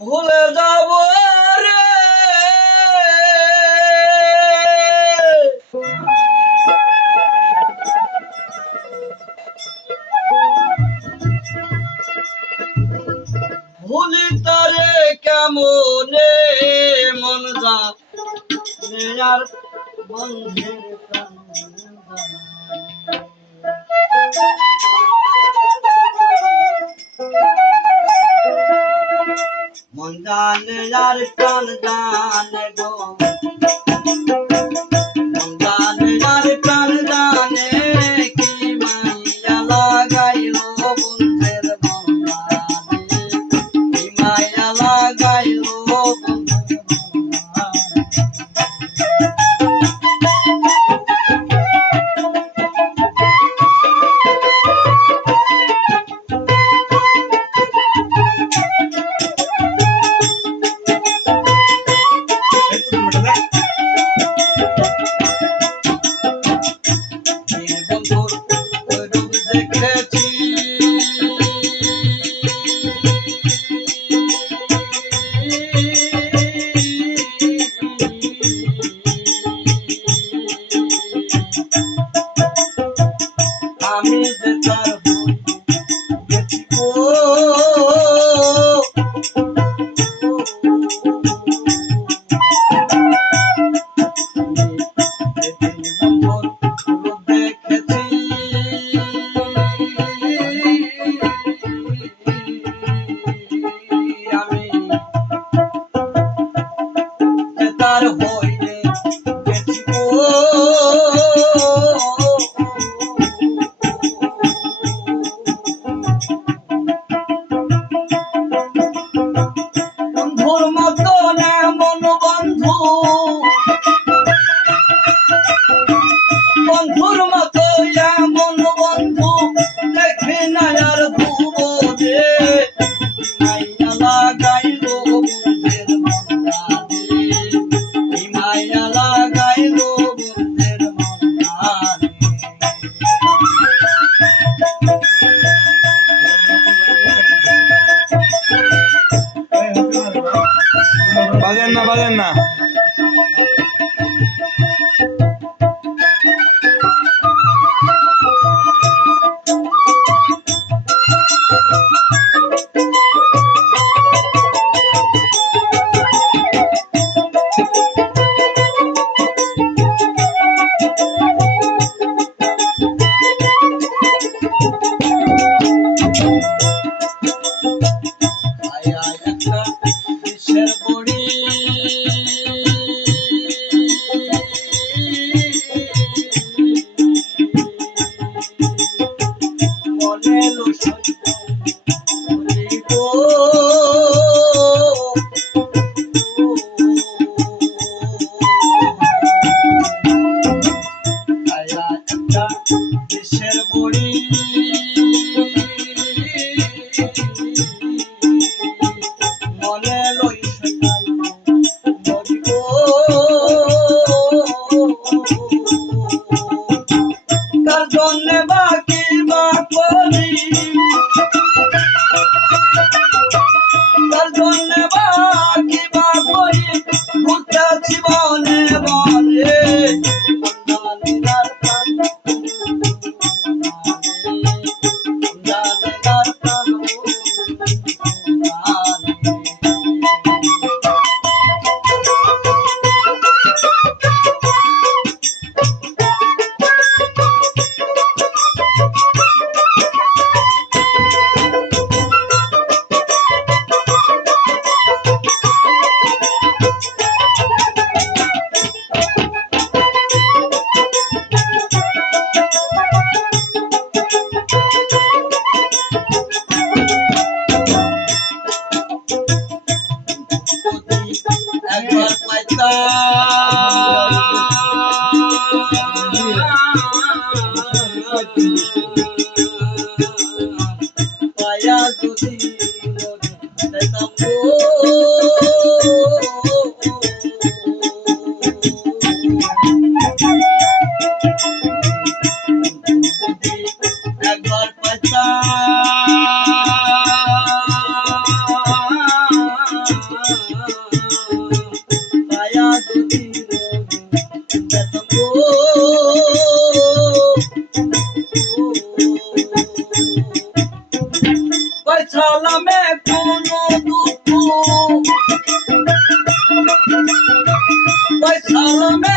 ভুলে যাব রে। ভুলি তারে কেমন মন যা আর বন্ধের প্রাণ Don, don, don, don, Ayana. দেশের বড়ি। ওই সালামে